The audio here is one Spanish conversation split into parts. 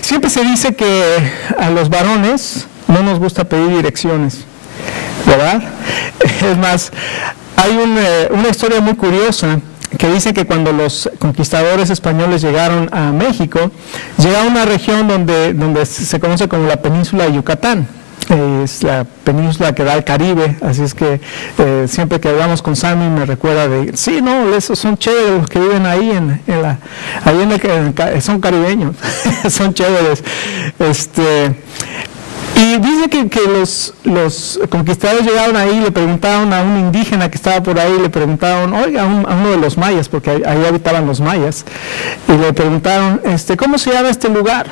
Siempre se dice que a los varones no nos gusta pedir direcciones, ¿verdad? Es más, hay una historia muy curiosa que dice que cuando los conquistadores españoles llegaron a México, llegaron a una región donde se conoce como la península de Yucatán. Es la península que da al Caribe, así es que siempre que hablamos con Sammy me recuerda de, sí, no, esos son chéveres los que viven ahí son caribeños, son chéveres. Y dice que los conquistadores llegaron ahí y le preguntaron a un indígena que estaba por ahí, le preguntaron, oiga, a uno de los mayas, porque ahí habitaban los mayas, y le preguntaron, ¿cómo se llama este lugar?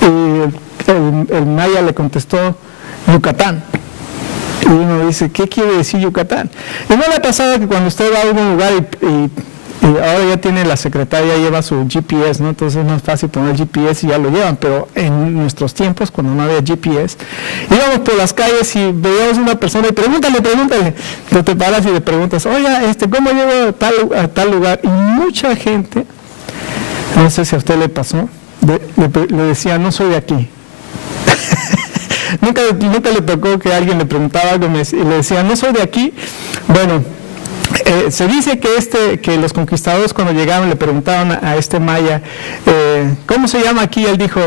Y el maya le contestó, Yucatán. Y uno dice, ¿qué quiere decir Yucatán? Y no le ha pasado que cuando usted va a algún lugar y ahora ya tiene la secretaria, lleva su GPS, ¿no? Entonces es más fácil poner GPS y ya lo llevan, pero en nuestros tiempos, cuando no había GPS, íbamos por las calles y veíamos a una persona y pregúntale, entonces te paras y le preguntas, oiga, ¿cómo llego a tal lugar? Y mucha gente, no sé si a usted le pasó, le decía, no soy de aquí. nunca le tocó que alguien le preguntaba algo y le decía, no soy de aquí. Bueno, se dice que los conquistadores cuando llegaron le preguntaron a este maya, ¿cómo se llama aquí? Él dijo,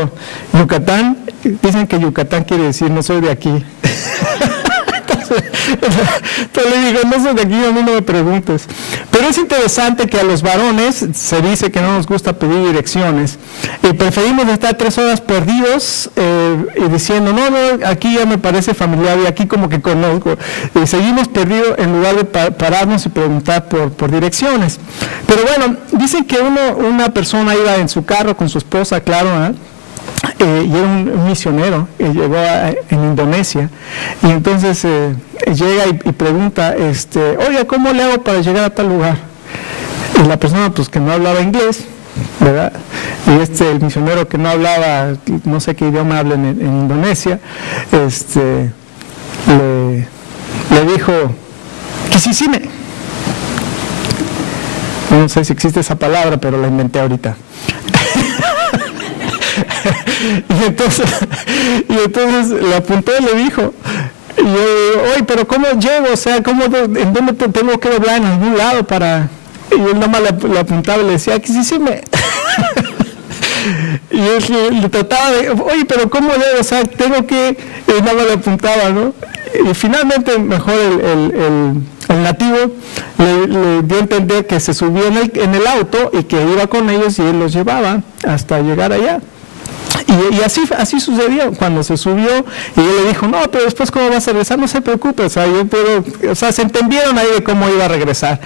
Yucatán. Dicen que Yucatán quiere decir, no soy de aquí. Entonces le digo, no soy de aquí, a mí no me preguntes. Pero es interesante que a los varones se dice que no nos gusta pedir direcciones y preferimos estar 3 horas perdidos y diciendo, no, aquí ya me parece familiar y aquí como que conozco, y seguimos perdidos en lugar de pararnos y preguntar por direcciones. Pero bueno, dicen que una persona iba en su carro con su esposa, claro, y era un misionero que llegó en Indonesia, y entonces llega y pregunta, oiga, ¿cómo le hago para llegar a tal lugar? Y la persona pues que no hablaba inglés, ¿verdad? Y el misionero que no hablaba, no sé qué idioma habla en Indonesia, le dijo, Kisisime. No sé si existe esa palabra, pero la inventé ahorita. Y entonces le apuntó y le dijo, y yo digo, oye, pero ¿cómo llego? O sea, ¿en dónde tengo que doblar? ¿En algún lado para...? Y él nada más le apuntaba y le decía, aquí sí me... Y él le trataba de, oye, pero ¿cómo llego? O sea, tengo que... Y nada más le apuntaba, ¿no? Y finalmente mejor el nativo le dio a entender que se subió en el auto y que iba con ellos y él los llevaba hasta llegar allá. Y así sucedió cuando se subió, y él le dijo, no, pero después ¿cómo vas a regresar? No se preocupe, o sea, se entendieron ahí de cómo iba a regresar.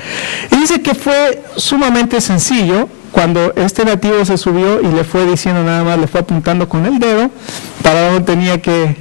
Y dice que fue sumamente sencillo cuando este nativo se subió y le fue diciendo nada más, le fue apuntando con el dedo para dónde tenía que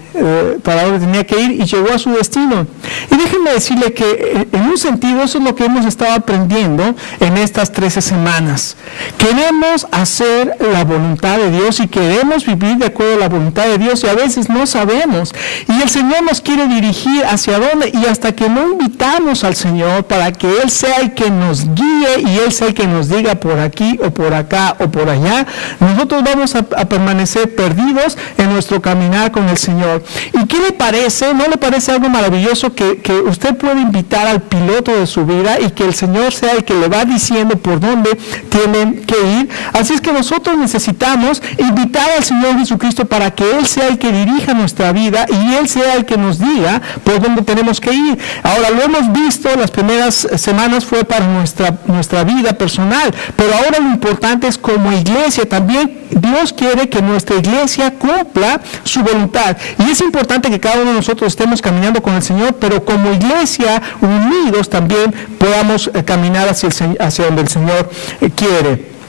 ir y llegó a su destino. Y déjenme decirle que en un sentido eso es lo que hemos estado aprendiendo en estas 13 semanas. Queremos hacer la voluntad de Dios y queremos vivir de acuerdo a la voluntad de Dios y a veces no sabemos. Y el Señor nos quiere dirigir hacia dónde, y hasta que no invitamos al Señor para que Él sea el que nos guíe y Él sea el que nos diga por aquí o por acá o por allá, nosotros vamos a permanecer perdidos en nuestro caminar con el Señor. ¿Y qué le parece? ¿No le parece algo maravilloso que usted puede invitar al piloto de su vida y que el Señor sea el que le va diciendo por dónde tienen que ir? Así es que nosotros necesitamos invitar al Señor Jesucristo para que Él sea el que dirija nuestra vida y Él sea el que nos diga por dónde tenemos que ir. Ahora, lo hemos visto, las primeras semanas fue para nuestra vida personal, pero ahora lo importante es como iglesia también. Dios quiere que nuestra iglesia cumpla su voluntad, y es importante que cada uno de nosotros estemos caminando con el Señor, pero como iglesia unidos también podamos caminar hacia donde el Señor quiere.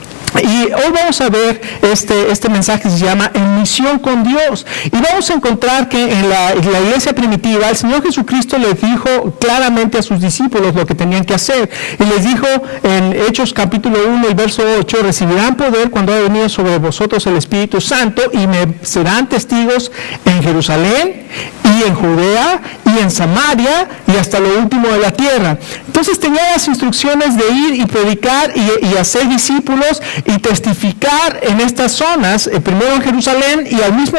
Y hoy vamos a ver este mensaje que se llama En misión con Dios, y vamos a encontrar que en la iglesia primitiva el Señor Jesucristo les dijo claramente a sus discípulos lo que tenían que hacer, y les dijo en Hechos capítulo 1 y verso 8, recibirán poder cuando haya venido sobre vosotros el Espíritu Santo y me serán testigos en Jerusalén y en Judea y en Samaria y hasta lo último de la tierra. Entonces tenía las instrucciones de ir y predicar y hacer discípulos y testificar en estas zonas, primero en Jerusalén y al mismo,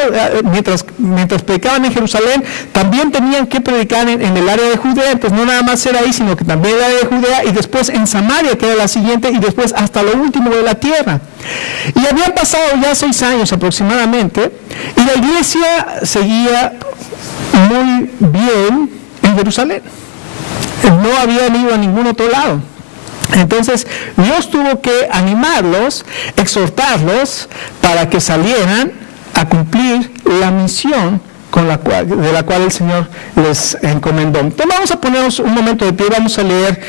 mientras predicaban en Jerusalén, también tenían que predicar en el área de Judea. Entonces no nada más era ahí, sino que también en el área de Judea y después en Samaria, que era la siguiente, y después hasta lo último de la tierra. Y habían pasado ya 6 años aproximadamente y la iglesia seguía muy bien en Jerusalén. No habían ido a ningún otro lado. Entonces Dios tuvo que animarlos, exhortarlos para que salieran a cumplir la misión de la cual el Señor les encomendó. Entonces vamos a ponernos un momento de pie, vamos a leer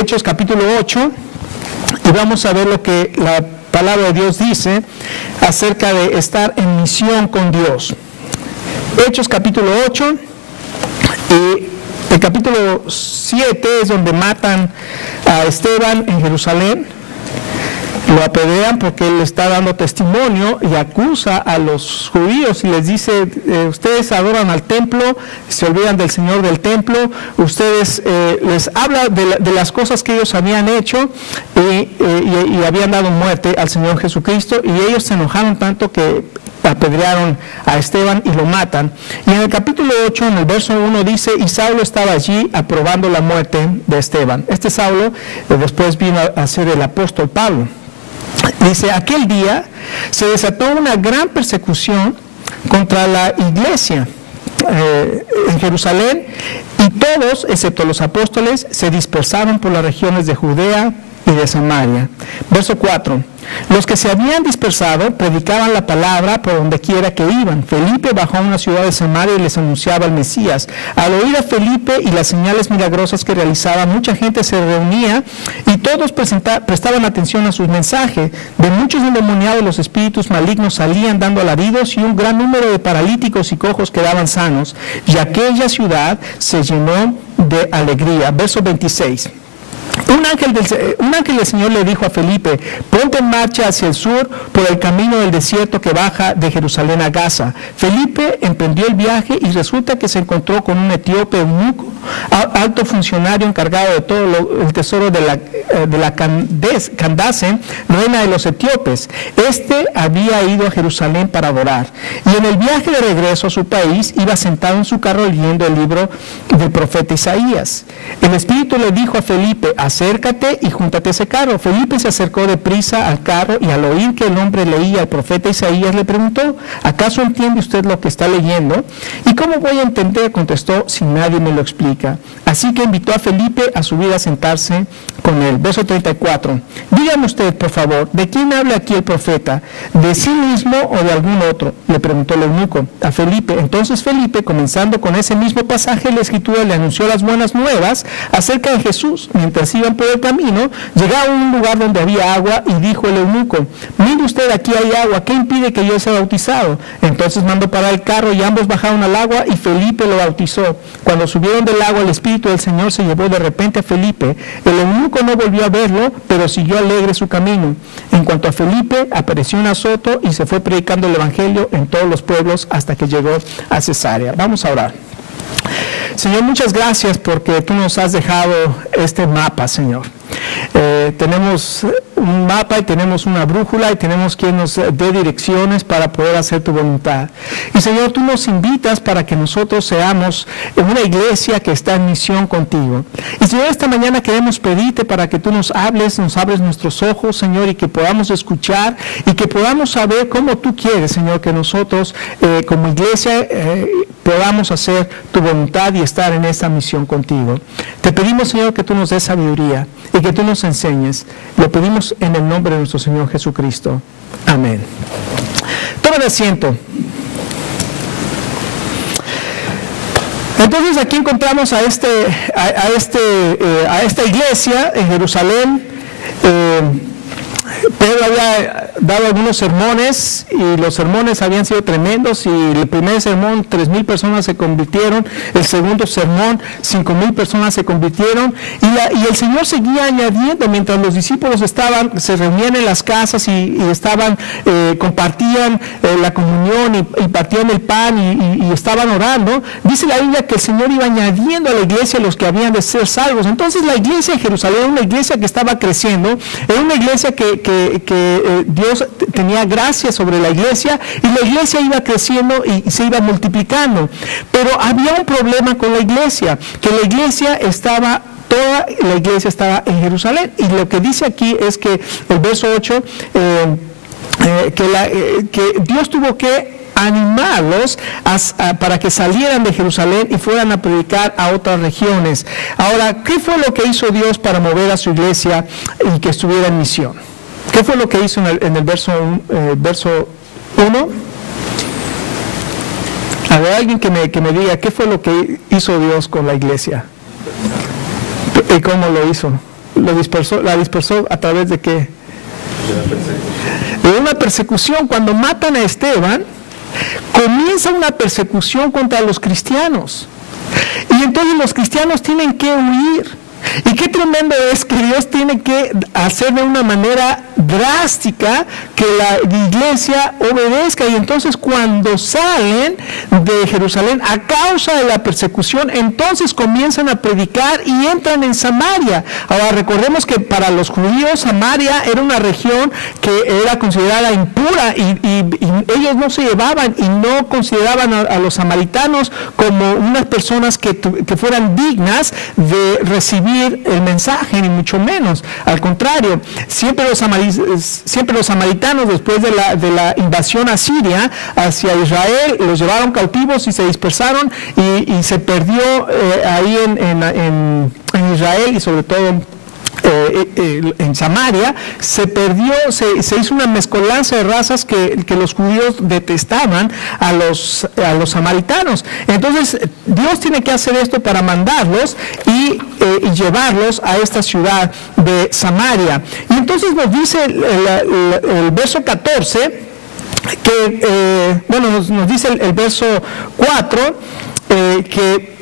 Hechos capítulo 8 y vamos a ver lo que la palabra de Dios dice acerca de estar en misión con Dios. Hechos capítulo 8 y el capítulo 7 es donde matan a Esteban en Jerusalén. Lo apedrean porque él está dando testimonio y acusa a los judíos y les dice, ustedes adoran al templo, se olvidan del Señor del templo, ustedes les habla de las cosas que ellos habían hecho y habían dado muerte al Señor Jesucristo, y ellos se enojaron tanto que apedrearon a Esteban y lo matan. Y en el capítulo 8, en el verso 1 dice, y Saulo estaba allí aprobando la muerte de Esteban. Este Saulo después vino a ser el apóstol Pablo. Dice, aquel día se desató una gran persecución contra la iglesia en Jerusalén, y todos, excepto los apóstoles, se dispersaron por las regiones de Judea y de Samaria. Verso 4. Los que se habían dispersado predicaban la palabra por donde quiera que iban. Felipe bajó a una ciudad de Samaria y les anunciaba al Mesías. Al oír a Felipe y las señales milagrosas que realizaba, mucha gente se reunía y todos prestaban atención a sus mensajes. De muchos endemoniados los espíritus malignos salían dando alaridos, y un gran número de paralíticos y cojos quedaban sanos, y aquella ciudad se llenó de alegría. Verso 26. Un ángel del Señor le dijo a Felipe, ponte en marcha hacia el sur por el camino del desierto que baja de Jerusalén a Gaza. Felipe emprendió el viaje y resulta que se encontró con un etíope eunuco, alto funcionario encargado de todo el tesoro de la Candace, reina de los etíopes. Este había ido a Jerusalén para adorar, y en el viaje de regreso a su país iba sentado en su carro leyendo el libro del profeta Isaías. El Espíritu le dijo a Felipe, acércate y júntate a ese carro. Felipe se acercó deprisa al carro y al oír que el hombre leía el profeta Isaías le preguntó, ¿acaso entiende usted lo que está leyendo? ¿Y cómo voy a entender?, contestó, si nadie me lo explica. Así que invitó a Felipe a subir a sentarse con él. Verso 34. Dígame usted, por favor, ¿de quién habla aquí el profeta? ¿De sí mismo o de algún otro?, le preguntó el eunuco a Felipe. Entonces Felipe, comenzando con ese mismo pasaje de la Escritura, le anunció las buenas nuevas acerca de Jesús. Mientras iban por el camino, llegaron a un lugar donde había agua, y dijo el eunuco, mire usted, aquí hay agua, ¿qué impide que yo sea bautizado? Entonces mandó parar el carro y ambos bajaron al agua y Felipe lo bautizó. Cuando subieron del agua, el Espíritu del Señor se llevó de repente a Felipe. El eunuco no volvió a verlo, pero siguió alegre su camino. En cuanto a Felipe, apareció en Azoto y se fue predicando el Evangelio en todos los pueblos hasta que llegó a Cesarea. Vamos a orar. Señor, muchas gracias porque tú nos has dejado este mapa, Señor. Tenemos un mapa y tenemos una brújula y tenemos quien nos dé direcciones para poder hacer tu voluntad. Y Señor, tú nos invitas para que nosotros seamos una iglesia que está en misión contigo. Y Señor, esta mañana queremos pedirte para que tú nos abres nuestros ojos, Señor, y que podamos escuchar y que podamos saber cómo tú quieres, Señor, que nosotros como iglesia podamos hacer tu voluntad y estar en esta misión contigo. Te pedimos, Señor, que tú nos des sabiduría y que tú nos enseñes. Lo pedimos en el nombre de nuestro Señor Jesucristo. Amén. Tomen asiento. Entonces aquí encontramos a esta iglesia en Jerusalén. Pedro había dado algunos sermones y los sermones habían sido tremendos, y el primer sermón 3,000 personas se convirtieron, el segundo sermón 5,000 personas se convirtieron, y el Señor seguía añadiendo mientras los discípulos se reunían en las casas y compartían la comunión y partían el pan y estaban orando. Dice la Biblia que el Señor iba añadiendo a la iglesia los que habían de ser salvos. Entonces la iglesia de Jerusalén era una iglesia que estaba creciendo, era una iglesia que Dios tenía gracia sobre la iglesia, y la iglesia iba creciendo y se iba multiplicando. Pero había un problema con la iglesia, que la iglesia estaba... Toda la iglesia estaba en Jerusalén, y lo que dice aquí es que el verso 8, que Dios tuvo que animarlos para que salieran de Jerusalén y fueran a predicar a otras regiones. Ahora, ¿qué fue lo que hizo Dios para mover a su iglesia y que estuviera en misión? ¿Qué fue lo que hizo en el verso 1? A ver, alguien que me diga, ¿qué fue lo que hizo Dios con la iglesia? ¿Y cómo lo hizo? ¿La dispersó a través de qué? De una persecución. Cuando matan a Esteban, comienza una persecución contra los cristianos. Y entonces los cristianos tienen que huir. Y qué tremendo es que Dios tiene que hacer de una manera drástica que la iglesia obedezca. Y entonces cuando salen de Jerusalén a causa de la persecución, entonces comienzan a predicar y entran en Samaria. Ahora recordemos que para los judíos Samaria era una región que era considerada impura, y ellos no se llevaban y no consideraban a los samaritanos como unas personas que fueran dignas de recibir el mensaje, ni mucho menos. Al contrario, siempre los samaritanos, después de la invasión asiria hacia Israel, los llevaron cautivos y se dispersaron, y se perdió ahí en Israel, y sobre todo en Samaria se perdió, se hizo una mezcolanza de razas que los judíos detestaban a los samaritanos. Entonces Dios tiene que hacer esto para mandarlos y llevarlos a esta ciudad de Samaria. Y entonces nos dice el verso 14 que, nos dice el verso 4 que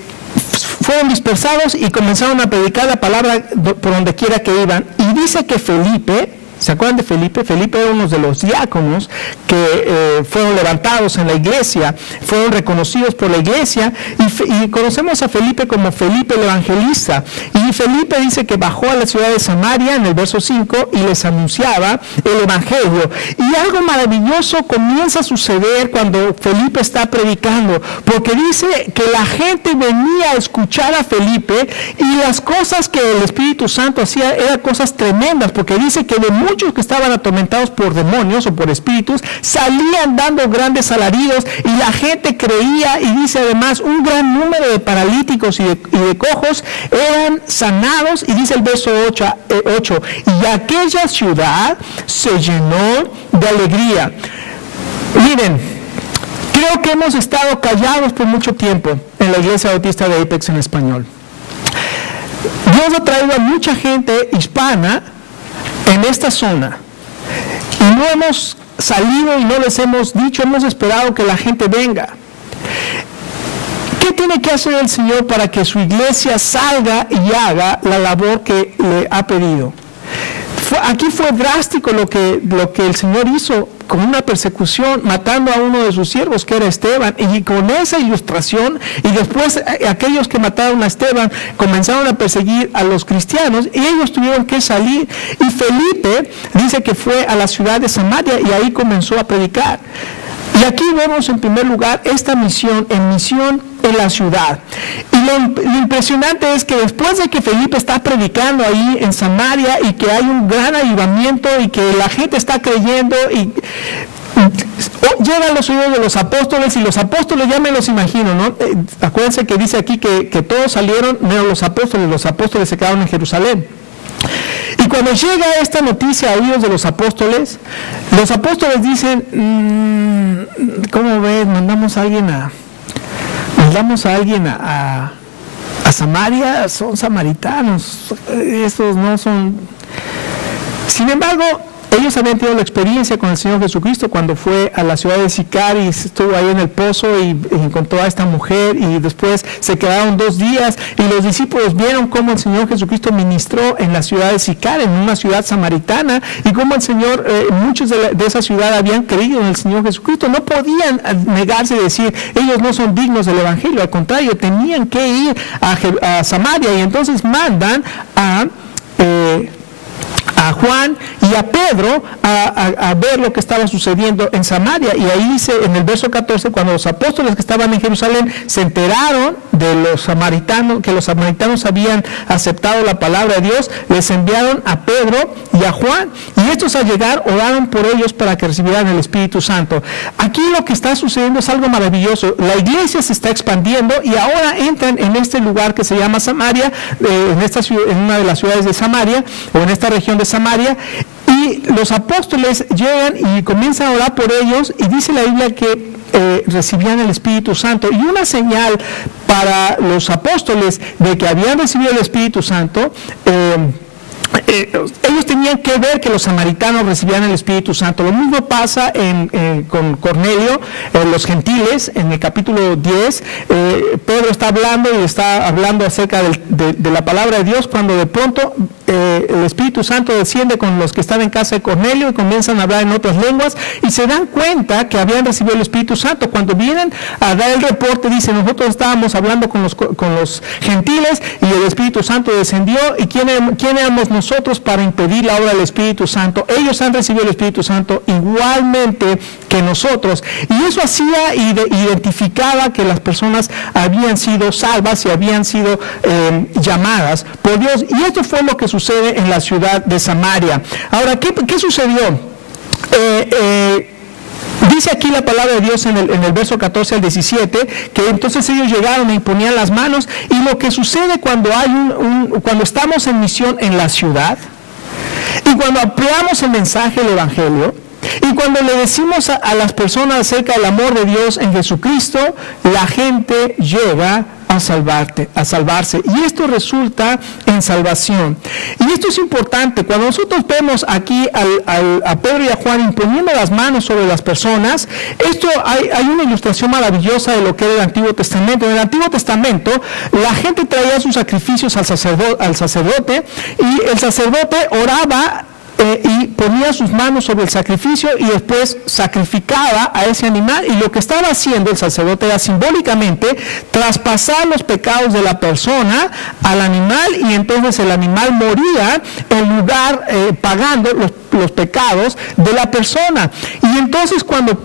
fueron dispersados y comenzaron a predicar la palabra por donde quiera que iban. Y dice que Felipe, ¿se acuerdan de Felipe? Felipe era uno de los diáconos que fueron levantados en la iglesia, fueron reconocidos por la iglesia, y conocemos a Felipe como Felipe el evangelista. Y Felipe dice que bajó a la ciudad de Samaria en el verso 5 y les anunciaba el evangelio. Y algo maravilloso comienza a suceder cuando Felipe está predicando, porque dice que la gente venía a escuchar a Felipe, y las cosas que el Espíritu Santo hacía eran cosas tremendas, porque dice que de muchos que estaban atormentados por demonios o por espíritus salían dando grandes alaridos, y la gente creía. Y dice además un gran número de paralíticos y de cojos eran sanados. Y dice el verso 8, y aquella ciudad se llenó de alegría. Miren, creo que hemos estado callados por mucho tiempo en la Iglesia Bautista de Apex en español. Dios ha traído a mucha gente hispana en esta zona, y no hemos salido y no les hemos dicho, hemos esperado que la gente venga. ¿Qué tiene que hacer el Señor para que su iglesia salga y haga la labor que le ha pedido? Aquí fue drástico lo que el Señor hizo con una persecución, matando a uno de sus siervos, que era Esteban, y con esa ilustración, y después aquellos que mataron a Esteban comenzaron a perseguir a los cristianos, y ellos tuvieron que salir. Y Felipe dice que fue a la ciudad de Samaria y ahí comenzó a predicar. Y aquí vemos en primer lugar esta misión en la ciudad. Y lo impresionante es que después de que Felipe está predicando ahí en Samaria, y que hay un gran avivamiento y que la gente está creyendo, y llegan los oídos de los apóstoles, y los apóstoles ya me los imagino, ¿no? Acuérdense que dice aquí que todos salieron, menos los apóstoles se quedaron en Jerusalén. Y cuando llega esta noticia a oídos de los apóstoles dicen, ¿cómo ves? Mandamos a alguien a Samaria, son samaritanos, estos no son. Sin embargo, ellos habían tenido la experiencia con el Señor Jesucristo cuando fue a la ciudad de Sicar y estuvo ahí en el pozo y encontró a esta mujer, y después se quedaron 2 días y los discípulos vieron cómo el Señor Jesucristo ministró en la ciudad de Sicar, en una ciudad samaritana, y cómo el Señor, muchos de esa ciudad habían creído en el Señor Jesucristo. No podían negarse y decir, ellos no son dignos del Evangelio, al contrario, tenían que ir a Samaria, y entonces mandan a Juan y a Pedro a ver lo que estaba sucediendo en Samaria. Y ahí dice en el verso 14, cuando los apóstoles que estaban en Jerusalén se enteraron de los samaritanos, que los samaritanos habían aceptado la palabra de Dios, les enviaron a Pedro y a Juan, y estos al llegar oraron por ellos para que recibieran el Espíritu Santo. Aquí lo que está sucediendo es algo maravilloso. La iglesia se está expandiendo y ahora entran en este lugar que se llama Samaria, en una de las ciudades de Samaria, o en esta región de Samaria, y los apóstoles llegan y comienzan a orar por ellos, y dice la Biblia que recibían el Espíritu Santo. Y una señal para los apóstoles de que habían recibido el Espíritu Santo, ellos tenían que ver que los samaritanos recibían el Espíritu Santo. Lo mismo pasa con Cornelio, los gentiles, en el capítulo 10. Pedro está hablando y está hablando acerca de la palabra de Dios, cuando de pronto el Espíritu Santo desciende con los que están en casa de Cornelio y comienzan a hablar en otras lenguas, y se dan cuenta que habían recibido el Espíritu Santo. Cuando vienen a dar el reporte, dicen, nosotros estábamos hablando con los gentiles y el Espíritu Santo descendió, y ¿quién éramos nosotros para impedir la obra del Espíritu Santo? Ellos han recibido el Espíritu Santo igualmente que nosotros. Y eso hacía identificaba que las personas habían sido salvas y habían sido llamadas por Dios. Y esto fue lo que sucede en la ciudad de Samaria. Ahora, ¿qué sucedió? Dice aquí la palabra de Dios en el verso 14 al 17, que entonces ellos llegaron e imponían las manos, y lo que sucede cuando cuando estamos en misión en la ciudad, y cuando ampliamos el mensaje del Evangelio, y cuando le decimos a las personas acerca del amor de Dios en Jesucristo, la gente llega a salvarse, y esto resulta en salvación. Y esto es importante. Cuando nosotros vemos aquí a Pedro y a Juan imponiendo las manos sobre las personas, esto hay una ilustración maravillosa de lo que era el Antiguo Testamento. En el Antiguo Testamento la gente traía sus sacrificios al sacerdote, y el sacerdote oraba y ponía sus manos sobre el sacrificio, y después sacrificaba a ese animal, y lo que estaba haciendo el sacerdote era simbólicamente traspasar los pecados de la persona al animal, y entonces el animal moría en lugar pagando los pecados de la persona. Y entonces cuando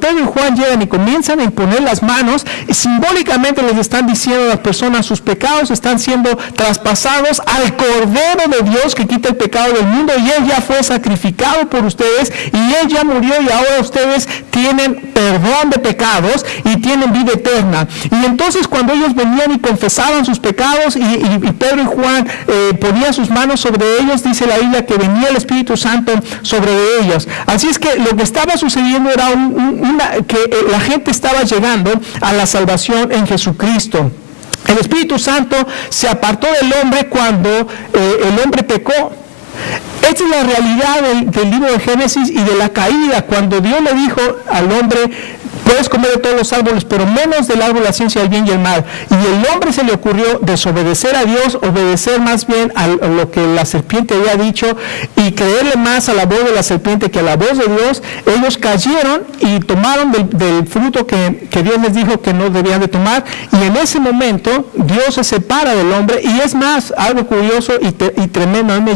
Pedro y Juan llegan y comienzan a imponer las manos, simbólicamente les están diciendo a las personas, sus pecados están siendo traspasados al Cordero de Dios que quita el pecado del mundo, y él ya fue sacrificado por ustedes, y él ya murió, y ahora ustedes tienen perdón de pecados y tienen vida eterna. Y entonces cuando ellos venían y confesaban sus pecados, y Pedro y Juan ponían sus manos sobre ellos, dice la Biblia que venía el Espíritu Santo sobre ellos. Así es que lo que estaba sucediendo era que la gente estaba llegando a la salvación en Jesucristo. El Espíritu Santo se apartó del hombre cuando el hombre pecó. Esta es la realidad del libro de Génesis y de la caída, cuando Dios le dijo al hombre, puedes comer de todos los árboles, pero menos del árbol de la ciencia del bien y el mal. Y el hombre se le ocurrió desobedecer a Dios, obedecer más bien a lo que la serpiente había dicho, y creerle más a la voz de la serpiente que a la voz de Dios. Ellos cayeron y tomaron del fruto que Dios les dijo que no debían de tomar, y en ese momento Dios se separa del hombre. Y es más, algo curioso y tremendo, a mí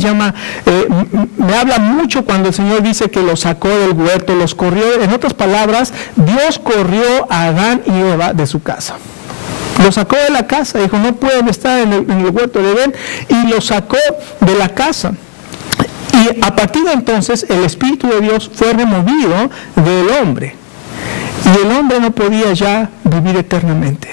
me habla mucho cuando el Señor dice que los sacó del huerto, los corrió. En otras palabras, Dios corrió a Adán y Eva de su casa. Los sacó de la casa, dijo, no pueden estar en el huerto de Edén, y los sacó de la casa. Y a partir de entonces el Espíritu de Dios fue removido del hombre, y el hombre no podía ya vivir eternamente.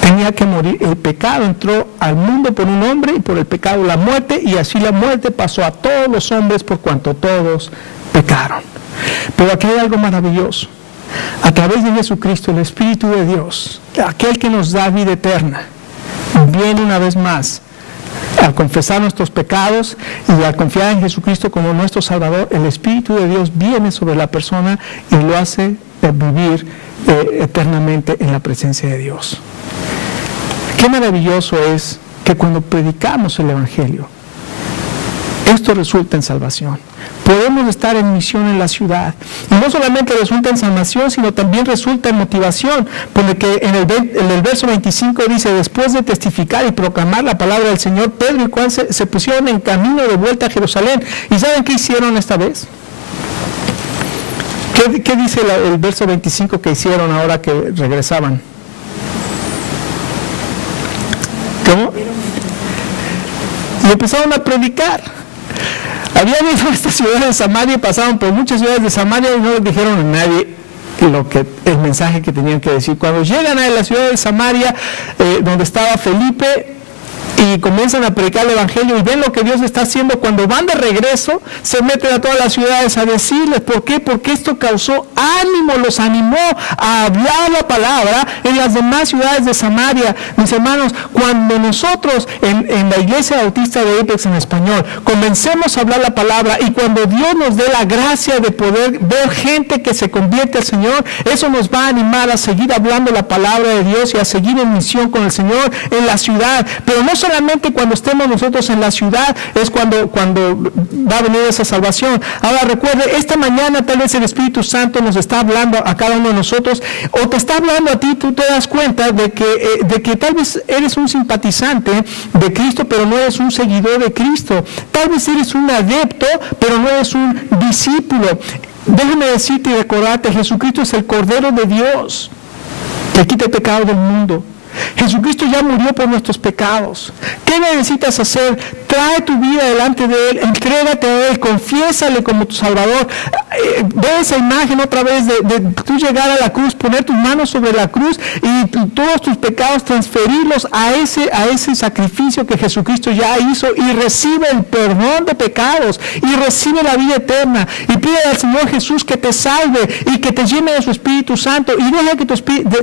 Tenía que morir. El pecado entró al mundo por un hombre, y por el pecado la muerte, y así la muerte pasó a todos los hombres por cuanto todos pecaron. Pero aquí hay algo maravilloso. A través de Jesucristo, el Espíritu de Dios, aquel que nos da vida eterna, viene una vez más Al confesar nuestros pecados y al confiar en Jesucristo como nuestro Salvador, el Espíritu de Dios viene sobre la persona y lo hace vivir eternamente en la presencia de Dios. Qué maravilloso es que cuando predicamos el Evangelio, esto resulta en salvación. Podemos estar en misión en la ciudad. Y no solamente resulta en salvación, sino también resulta en motivación. Porque en el verso 25 dice, después de testificar y proclamar la palabra del Señor, Pedro y Juan se pusieron en camino de vuelta a Jerusalén. ¿Y saben qué hicieron esta vez? ¿Qué dice el verso 25 que hicieron ahora que regresaban? ¿Cómo? Y empezaron a predicar. Habían ido a esta ciudad de Samaria, pasaron por muchas ciudades de Samaria y no les dijeron a nadie el mensaje que tenían que decir. Cuando llegan a la ciudad de Samaria, donde estaba Felipe, y comienzan a predicar el Evangelio y ven lo que Dios está haciendo, cuando van de regreso, se meten a todas las ciudades a decirles. ¿Por qué? Porque esto causó ánimo, los animó a hablar la palabra en las demás ciudades de Samaria. Mis hermanos, cuando nosotros en la Iglesia Bautista de Apex en español comencemos a hablar la palabra y cuando Dios nos dé la gracia de poder ver gente que se convierte al Señor, eso nos va a animar a seguir hablando la palabra de Dios y a seguir en misión con el Señor en la ciudad. Pero no solamente cuando estemos nosotros en la ciudad es cuando va a venir esa salvación. Ahora recuerde, esta mañana tal vez el Espíritu Santo nos está hablando a cada uno de nosotros, o te está hablando a ti, tú te das cuenta de que tal vez eres un simpatizante de Cristo, pero no eres un seguidor de Cristo. Tal vez eres un adepto, pero no eres un discípulo. Déjame decirte y recordarte, Jesucristo es el Cordero de Dios que quita el pecado del mundo. Jesucristo ya murió por nuestros pecados. ¿Qué necesitas hacer? Trae tu vida delante de Él, entrégate a Él, confiésale como tu Salvador. Ve esa imagen otra vez de tú llegar a la cruz, poner tus manos sobre la cruz y todos tus pecados transferirlos a ese sacrificio que Jesucristo ya hizo, y recibe el perdón de pecados y recibe la vida eterna, y pide al Señor Jesús que te salve y que te llene de su Espíritu Santo, y deja que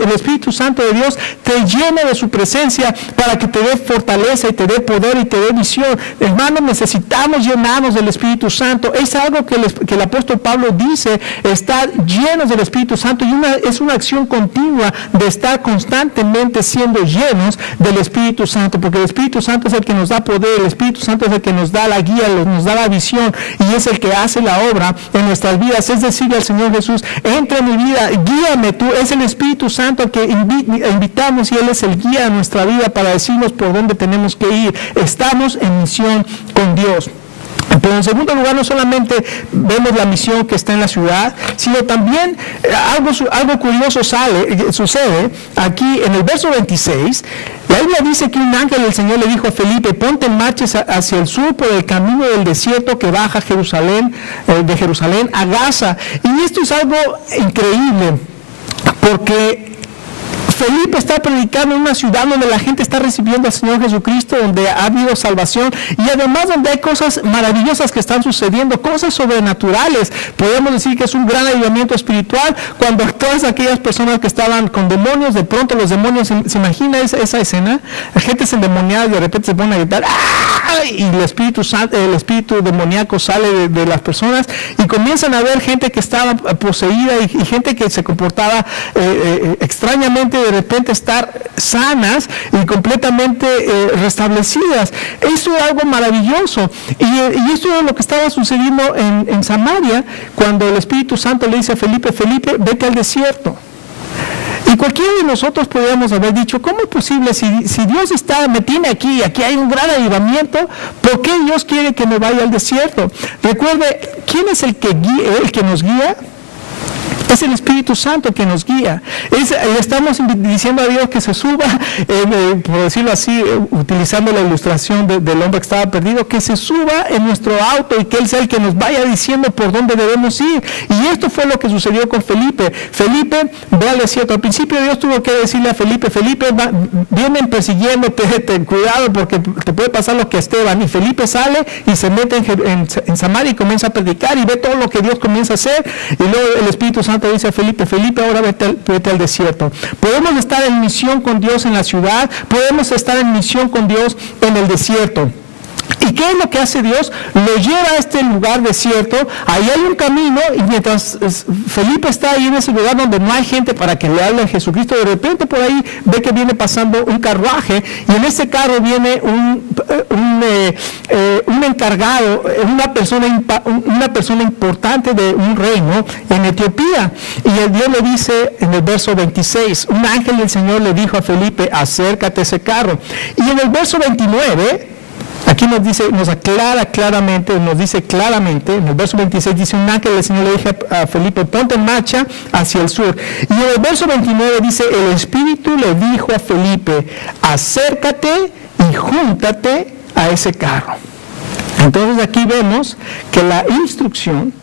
el Espíritu Santo de Dios te llene de su presencia para que te dé fortaleza y te dé poder y te dé visión. Hermanos, necesitamos llenarnos del Espíritu Santo. Es algo que el apóstol Pablo dice, estar llenos del Espíritu Santo, y es una acción continua de estar constantemente siendo llenos del Espíritu Santo, porque el Espíritu Santo es el que nos da poder, el Espíritu Santo es el que nos da la guía, nos da la visión, y es el que hace la obra en nuestras vidas. Es decir, al Señor Jesús, entra en mi vida, guíame tú. Es el Espíritu Santo al que invitamos, y Él es el guía de nuestra vida para decirnos por dónde tenemos que ir. Estamos en misión con Dios. Pero en segundo lugar, no solamente vemos la misión que está en la ciudad, sino también algo curioso sucede aquí en el verso 26. La Biblia dice que un ángel del Señor le dijo a Felipe: ponte en marcha hacia el sur por el camino del desierto que baja de Jerusalén a Gaza. Y esto es algo increíble, porque Felipe está predicando en una ciudad donde la gente está recibiendo al Señor Jesucristo, donde ha habido salvación, y además donde hay cosas maravillosas que están sucediendo, cosas sobrenaturales. Podemos decir que es un gran avivamiento espiritual cuando todas aquellas personas que estaban con demonios, de pronto los demonios, ¿se imagina esa escena? La gente se endemoniada y de repente se pone a gritar ¡ah! Y el espíritu demoníaco sale de las personas, y comienzan a ver gente que estaba poseída y gente que se comportaba extrañamente, de repente estar sanas y completamente restablecidas. Eso es algo maravilloso, y esto es lo que estaba sucediendo en Samaria, cuando el Espíritu Santo le dice a Felipe: Felipe, vete al desierto. Y cualquiera de nosotros podríamos haber dicho: ¿cómo es posible? Si Dios me tiene aquí hay un gran avivamiento, ¿por qué Dios quiere que me vaya al desierto? Recuerde, ¿quién es el que nos guía? Es el Espíritu Santo que nos guía. Le estamos diciendo a Dios que se suba, por decirlo así, utilizando la ilustración del hombre que estaba perdido, que se suba en nuestro auto y que Él sea el que nos vaya diciendo por dónde debemos ir. Y esto fue lo que sucedió con Felipe. Felipe ve al desierto. Al principio Dios tuvo que decirle a Felipe: Felipe, vienen persiguiéndote, ten cuidado porque te puede pasar lo que a Esteban. Y Felipe sale y se mete en Samaria y comienza a predicar y ve todo lo que Dios comienza a hacer, y luego el Espíritu Santo Santo dice a Felipe, Felipe, ahora vete al desierto. Podemos estar en misión con Dios en la ciudad, podemos estar en misión con Dios en el desierto. ¿Y qué es lo que hace Dios? Lo lleva a este lugar desierto, ahí hay un camino, y mientras Felipe está ahí en ese lugar donde no hay gente para que le hable a Jesucristo, de repente por ahí ve que viene pasando un carruaje, y en ese carro viene un encargado, una persona importante de un reino en Etiopía. Y el Dios le dice en el verso 26, un ángel del Señor le dijo a Felipe, acércate a ese carro. Y en el verso 29, aquí nos aclara claramente, nos dice claramente, en el verso 26 dice, un ángel del Señor le dijo a Felipe, ponte en marcha hacia el sur. Y en el verso 29 dice, el Espíritu le dijo a Felipe, acércate y júntate a ese carro. Entonces aquí vemos que la instrucción,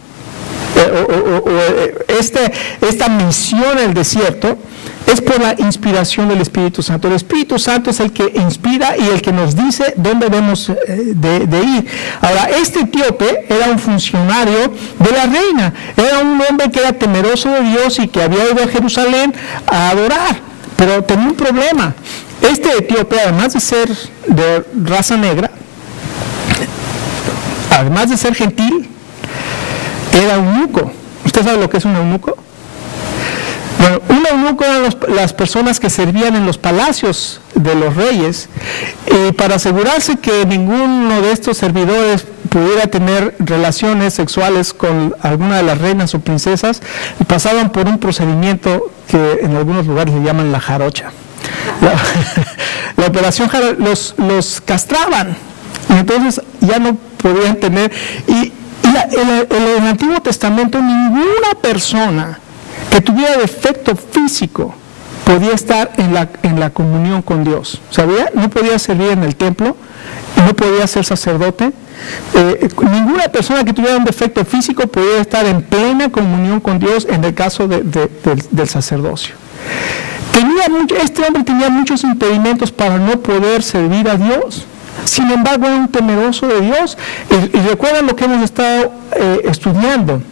esta misión en el desierto, es por la inspiración del Espíritu Santo. El Espíritu Santo es el que inspira y el que nos dice dónde debemos de ir. Ahora, este etíope era un funcionario de la reina, era un hombre que era temeroso de Dios y que había ido a Jerusalén a adorar, pero tenía un problema. Este etíope, además de ser de raza negra, además de ser gentil, era eunuco. ¿Usted sabe lo que es un eunuco? Bueno, un eunuco eran las personas que servían en los palacios de los reyes, y para asegurarse que ninguno de estos servidores pudiera tener relaciones sexuales con alguna de las reinas o princesas, pasaban por un procedimiento que en algunos lugares le llaman la jarocha. La operación los castraban, y entonces ya no podían tener. Y en el Antiguo Testamento ninguna persona que tuviera defecto físico podía estar en la comunión con Dios. ¿Sabía? No podía servir en el templo, no podía ser sacerdote. Ninguna persona que tuviera un defecto físico podía estar en plena comunión con Dios en el caso del sacerdocio. Este hombre tenía muchos impedimentos para no poder servir a Dios. Sin embargo, era un temeroso de Dios. Y recuerden lo que hemos estado estudiando.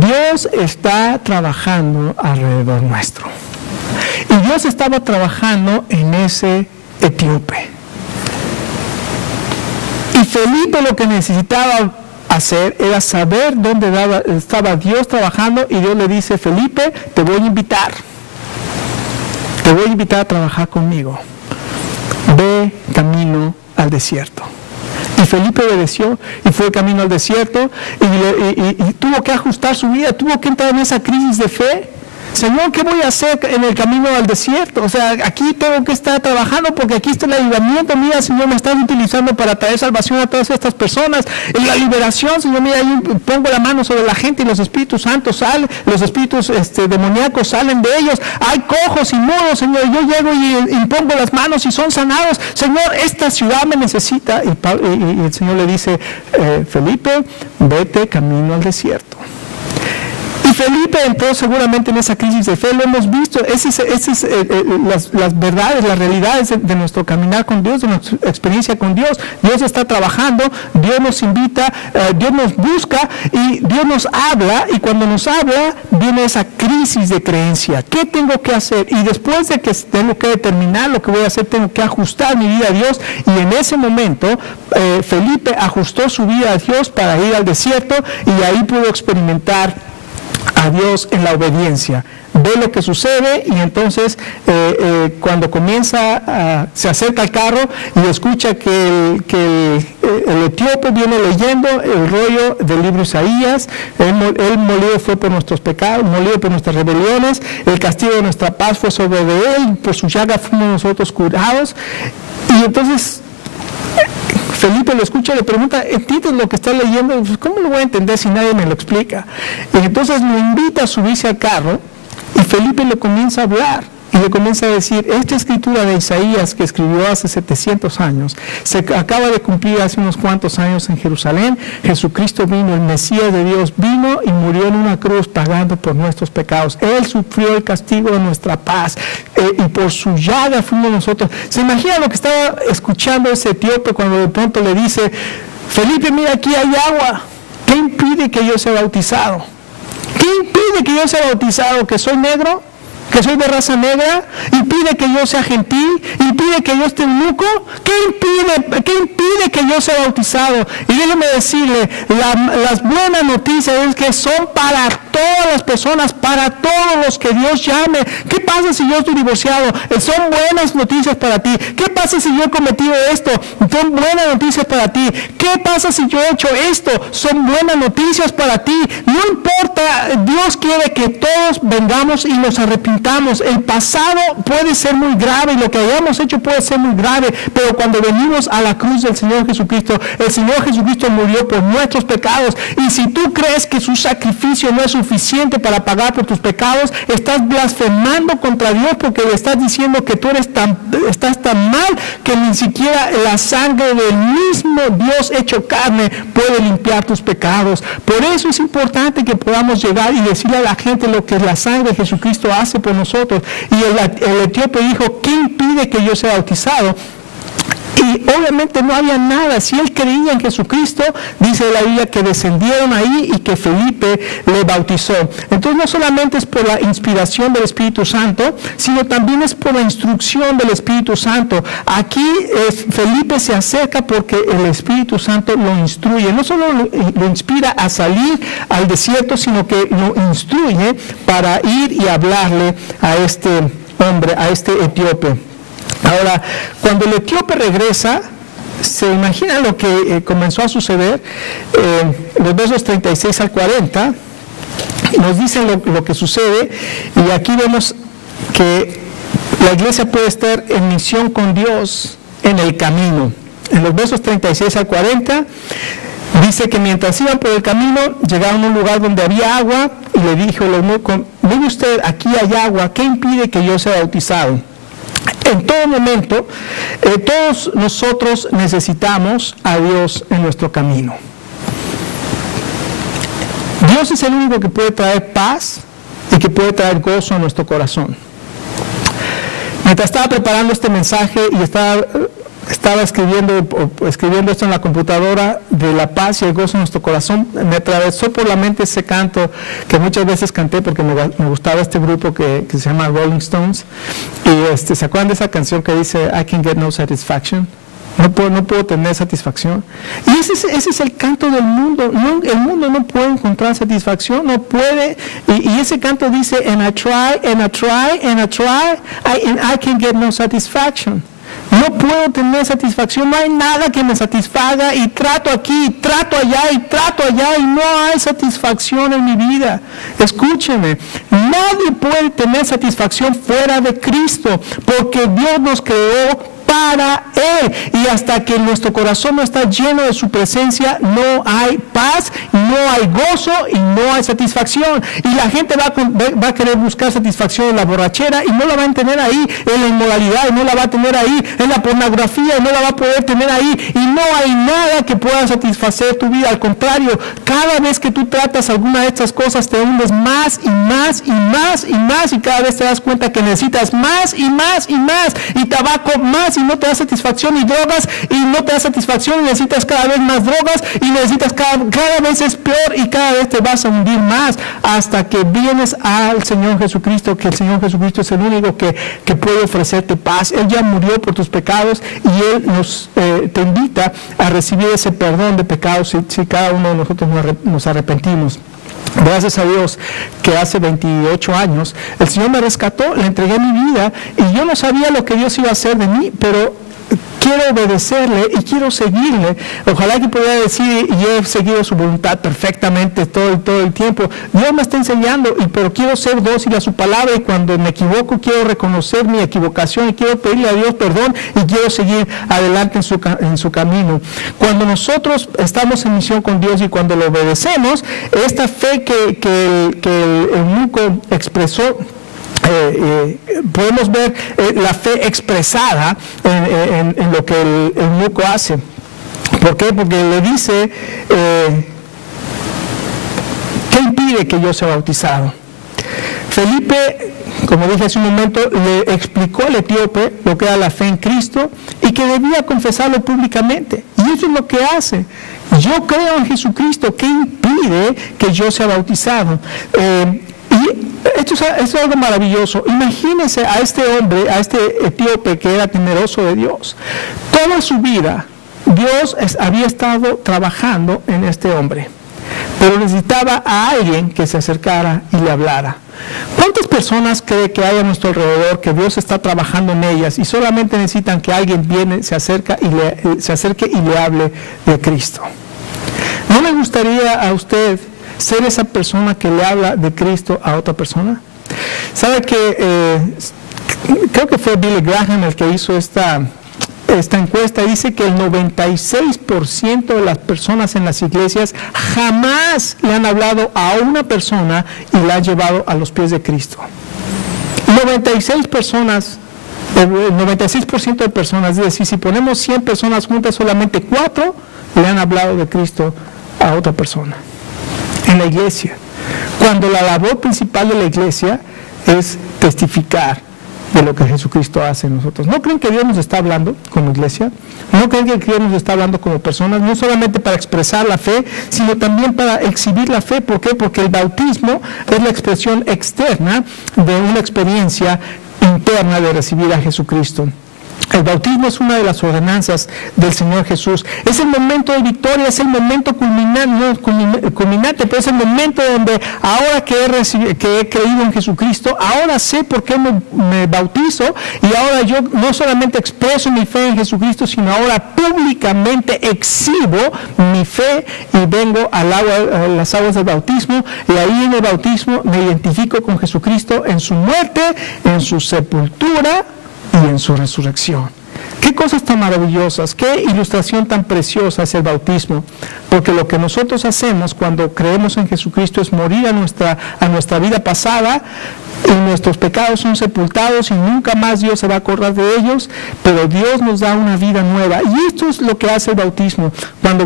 Dios está trabajando alrededor nuestro. Y Dios estaba trabajando en ese etíope. Y Felipe lo que necesitaba hacer era saber dónde estaba Dios trabajando, y Dios le dice, Felipe, te voy a invitar a trabajar conmigo. Ve camino al desierto. Y Felipe obedeció y fue camino al desierto, y tuvo que ajustar su vida, tuvo que entrar en esa crisis de fe. Señor, ¿qué voy a hacer en el camino al desierto? O sea, aquí tengo que estar trabajando porque aquí está el avivamiento. Mira, Señor, me estás utilizando para traer salvación a todas estas personas. En la liberación, Señor, mira, ahí pongo la mano sobre la gente y los espíritus santos salen, los espíritus demoníacos salen de ellos. Hay cojos y mudos, Señor. Yo llego y impongo las manos y son sanados. Señor, esta ciudad me necesita. Y el Señor le dice, Felipe, vete camino al desierto. Y Felipe entró seguramente en esa crisis de fe, lo hemos visto, las verdades, las realidades de nuestro caminar con Dios, de nuestra experiencia con Dios. Dios está trabajando, Dios nos invita, Dios nos busca y Dios nos habla, y cuando nos habla viene esa crisis de creencia. ¿Qué tengo que hacer? Y después de que tengo que determinar lo que voy a hacer, tengo que ajustar mi vida a Dios, y en ese momento Felipe ajustó su vida a Dios para ir al desierto, y ahí pudo experimentar a Dios en la obediencia. Ve lo que sucede, y entonces cuando se acerca al carro y escucha que el etíope viene leyendo el rollo del libro Isaías, él molido fue por nuestros pecados, molido por nuestras rebeliones, el castigo de nuestra paz fue sobre él, por su llaga fuimos nosotros curados. Y entonces Felipe lo escucha y le pregunta, ¿entiendes lo que está leyendo? Pues, ¿cómo lo voy a entender si nadie me lo explica? Y entonces lo invita a subirse al carro, y Felipe le comienza a hablar y le comienza a decir, esta escritura de Isaías que escribió hace 700 años, se acaba de cumplir hace unos cuantos años en Jerusalén. Jesucristo vino, el Mesías de Dios vino y murió en una cruz pagando por nuestros pecados. Él sufrió el castigo de nuestra paz, y por su llaga fuimos nosotros. ¿Se imagina lo que estaba escuchando ese etíope cuando de pronto le dice, Felipe, mira, aquí hay agua, ¿qué impide que yo sea bautizado? ¿Qué impide que yo sea bautizado? ¿Que soy negro? ¿Que soy de raza negra? ¿Impide que yo sea gentil? ¿Impide que yo esté eunuco? ¿Qué impide que yo sea bautizado? Y déjeme decirle, las buenas noticias es que son para todas las personas, para todos los que Dios llame. ¿Qué pasa si yo estoy divorciado? Son buenas noticias para ti. ¿Qué pasa si yo he cometido esto? Son buenas noticias para ti. ¿Qué pasa si yo he hecho esto? Son buenas noticias para ti. No importa, Dios quiere que todos vengamos y nos arrepintamos. El pasado puede ser muy grave y lo que hayamos hecho puede ser muy grave, pero cuando venimos a la cruz del Señor Jesucristo, el Señor Jesucristo murió por nuestros pecados, y si tú crees que su sacrificio no es suficiente para pagar por tus pecados, estás blasfemando contra Dios, porque le estás diciendo que tú estás tan mal que ni siquiera la sangre del mismo Dios hecho carne puede limpiar tus pecados. Por eso es importante que podamos llegar y decirle a la gente lo que la sangre de Jesucristo hace por nosotros. Y el etíope dijo, ¿qué impide que yo sea bautizado? Y obviamente no había nada. Si él creía en Jesucristo, dice la Biblia que descendieron ahí y que Felipe le bautizó. Entonces no solamente es por la inspiración del Espíritu Santo, sino también es por la instrucción del Espíritu Santo. Aquí Felipe se acerca porque el Espíritu Santo lo instruye. No solo lo inspira a salir al desierto, sino que lo instruye para ir y hablarle a este hombre, a este etíope. Ahora, cuando el etíope regresa, se imagina lo que comenzó a suceder. Los versos 36 al 40 nos dicen lo que sucede, y aquí vemos que la iglesia puede estar en misión con Dios en el camino. En los versos 36 al 40 dice que mientras iban por el camino, llegaron a un lugar donde había agua, y le dijo el eunuco, mire usted, aquí hay agua, ¿qué impide que yo sea bautizado? En todo momento, todos nosotros necesitamos a Dios en nuestro camino. Dios es el único que puede traer paz y que puede traer gozo a nuestro corazón. Mientras estaba preparando este mensaje y estaba escribiendo esto en la computadora, de la paz y el gozo en nuestro corazón, me atravesó por la mente ese canto que muchas veces canté porque me gustaba este grupo que se llama Rolling Stones, y ¿se acuerdan de esa canción que dice I can get no satisfaction? No puedo tener satisfacción. Y ese es el canto del mundo. El mundo no puede encontrar satisfacción, no puede. Y ese canto dice and I try, and I try, and I try, and I can get no satisfaction. No puedo tener satisfacción, no hay nada que me satisfaga, y trato aquí, y trato allá, y trato allá, y no hay satisfacción en mi vida. Escúcheme, nadie puede tener satisfacción fuera de Cristo, porque Dios nos creó para Él, y hasta que nuestro corazón no está lleno de su presencia, no hay paz, no hay gozo y no hay satisfacción. Y la gente va a querer buscar satisfacción en la borrachera y no la va a tener ahí, en la inmoralidad y no la va a tener ahí, en la pornografía y no la va a poder tener ahí, y no hay nada que pueda satisfacer tu vida. Al contrario, cada vez que tú tratas alguna de estas cosas te hundes más y más y más y más, y cada vez te das cuenta que necesitas más y más y más, y tabaco más, y no te da satisfacción, y drogas y no te da satisfacción, y necesitas cada vez más drogas, y necesitas cada vez es peor, y cada vez te vas a hundir más, hasta que vienes al Señor Jesucristo, que el Señor Jesucristo es el único que puede ofrecerte paz. Él ya murió por tus pecados, y Él te invita a recibir ese perdón de pecados si cada uno de nosotros nos arrepentimos. Gracias a Dios que hace 28 años el Señor me rescató, le entregué mi vida, y yo no sabía lo que Dios iba a hacer de mí, pero quiero obedecerle y quiero seguirle. Ojalá que pudiera decir, y he seguido su voluntad perfectamente todo el tiempo. Dios me está enseñando, pero quiero ser dócil a su palabra, y cuando me equivoco quiero reconocer mi equivocación y quiero pedirle a Dios perdón, y quiero seguir adelante en su camino. Cuando nosotros estamos en misión con Dios y cuando lo obedecemos, esta fe que el eunuco expresó, podemos ver la fe expresada en lo que el eunuco hace. ¿Por qué? Porque le dice, ¿qué impide que yo sea bautizado? Felipe, como dije hace un momento, le explicó al etíope lo que era la fe en Cristo y que debía confesarlo públicamente. Y eso es lo que hace. Yo creo en Jesucristo. ¿Qué impide que yo sea bautizado? Y esto es algo maravilloso. Imagínense a este hombre, a este etíope que era temeroso de Dios. Toda su vida Dios había estado trabajando en este hombre, pero necesitaba a alguien que se acercara y le hablara. ¿Cuántas personas cree que hay a nuestro alrededor que Dios está trabajando en ellas y solamente necesitan que alguien viene, se acerque y le hable de Cristo? ¿No le gustaría a usted ser esa persona que le habla de Cristo a otra persona? ¿Sabe que creo que fue Billy Graham el que hizo esta encuesta? Dice que el 96% de las personas en las iglesias jamás le han hablado a una persona y la han llevado a los pies de Cristo. 96 personas, el 96% de personas, es decir, si ponemos 100 personas juntas, solamente 4 le han hablado de Cristo a otra persona en la iglesia, cuando la labor principal de la iglesia es testificar de lo que Jesucristo hace en nosotros. ¿No creen que Dios nos está hablando como iglesia? ¿No creen que Dios nos está hablando como personas? No solamente para expresar la fe, sino también para exhibir la fe. ¿Por qué? Porque el bautismo es la expresión externa de una experiencia interna de recibir a Jesucristo. El bautismo es una de las ordenanzas del Señor Jesús. Es el momento de victoria, es el momento culminante, pero es el momento donde ahora que he creído en Jesucristo, ahora sé por qué me bautizo, y ahora yo no solamente expreso mi fe en Jesucristo, sino ahora públicamente exhibo mi fe y vengo a las aguas del bautismo, y ahí en el bautismo me identifico con Jesucristo en su muerte, en su sepultura y en su resurrección. Qué cosas tan maravillosas, qué ilustración tan preciosa es el bautismo, porque lo que nosotros hacemos cuando creemos en Jesucristo es morir a nuestra vida pasada, y nuestros pecados son sepultados y nunca más Dios se va a acordar de ellos, pero Dios nos da una vida nueva. Y esto es lo que hace el bautismo. Cuando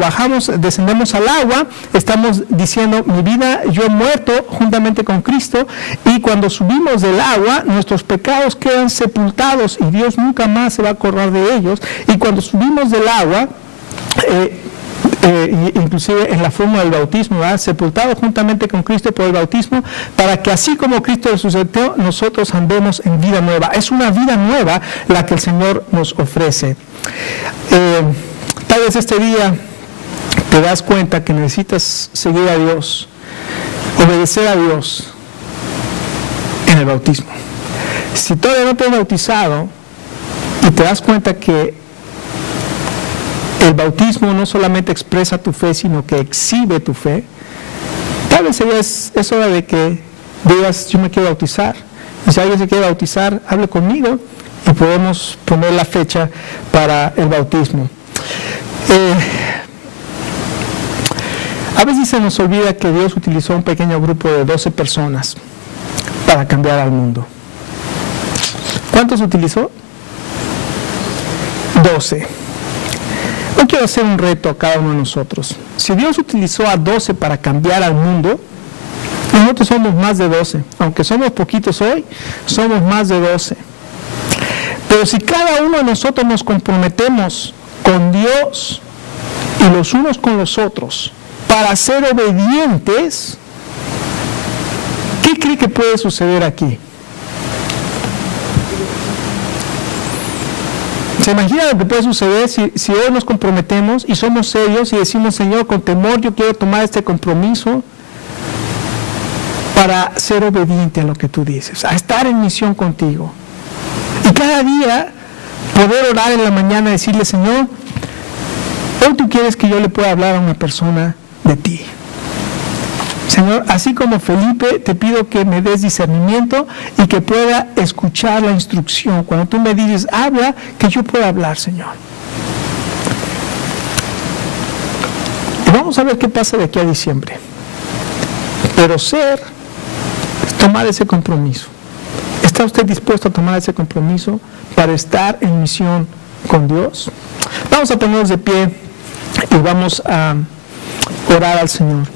descendemos al agua, estamos diciendo, mi vida, yo he muerto juntamente con Cristo, y cuando subimos del agua, nuestros pecados quedan sepultados y Dios nunca más se va a acordar de ellos. Y cuando subimos del agua, inclusive en la forma del bautismo, ¿verdad? Sepultado juntamente con Cristo por el bautismo, para que así como Cristo resucitó, nosotros andemos en vida nueva. Es una vida nueva la que el Señor nos ofrece. Tal vez este día te das cuenta que necesitas seguir a Dios, obedecer a Dios en el bautismo. Si todavía no te has bautizado y te das cuenta que el bautismo no solamente expresa tu fe, sino que exhibe tu fe, tal vez es hora de que digas, yo me quiero bautizar. Y si alguien se quiere bautizar, hable conmigo y podemos poner la fecha para el bautismo. A veces se nos olvida que Dios utilizó un pequeño grupo de 12 personas para cambiar al mundo. ¿Cuántos utilizó? 12. Yo quiero hacer un reto a cada uno de nosotros. Si Dios utilizó a 12 para cambiar al mundo, nosotros somos más de 12. Aunque somos poquitos hoy, somos más de 12. Pero si cada uno de nosotros nos comprometemos con Dios y los unos con los otros para ser obedientes, ¿qué cree que puede suceder aquí? ¿Se imagina lo que puede suceder si hoy nos comprometemos y somos serios y decimos, Señor, con temor yo quiero tomar este compromiso para ser obediente a lo que tú dices, a estar en misión contigo? Y cada día poder orar en la mañana y decirle, Señor, hoy tú quieres que yo le pueda hablar a una persona de ti. Señor, así como Felipe, te pido que me des discernimiento y que pueda escuchar la instrucción. Cuando tú me dices, habla, que yo pueda hablar, Señor. Y vamos a ver qué pasa de aquí a diciembre. Pero tomar ese compromiso. ¿Está usted dispuesto a tomar ese compromiso para estar en misión con Dios? Vamos a ponernos de pie y vamos a orar al Señor.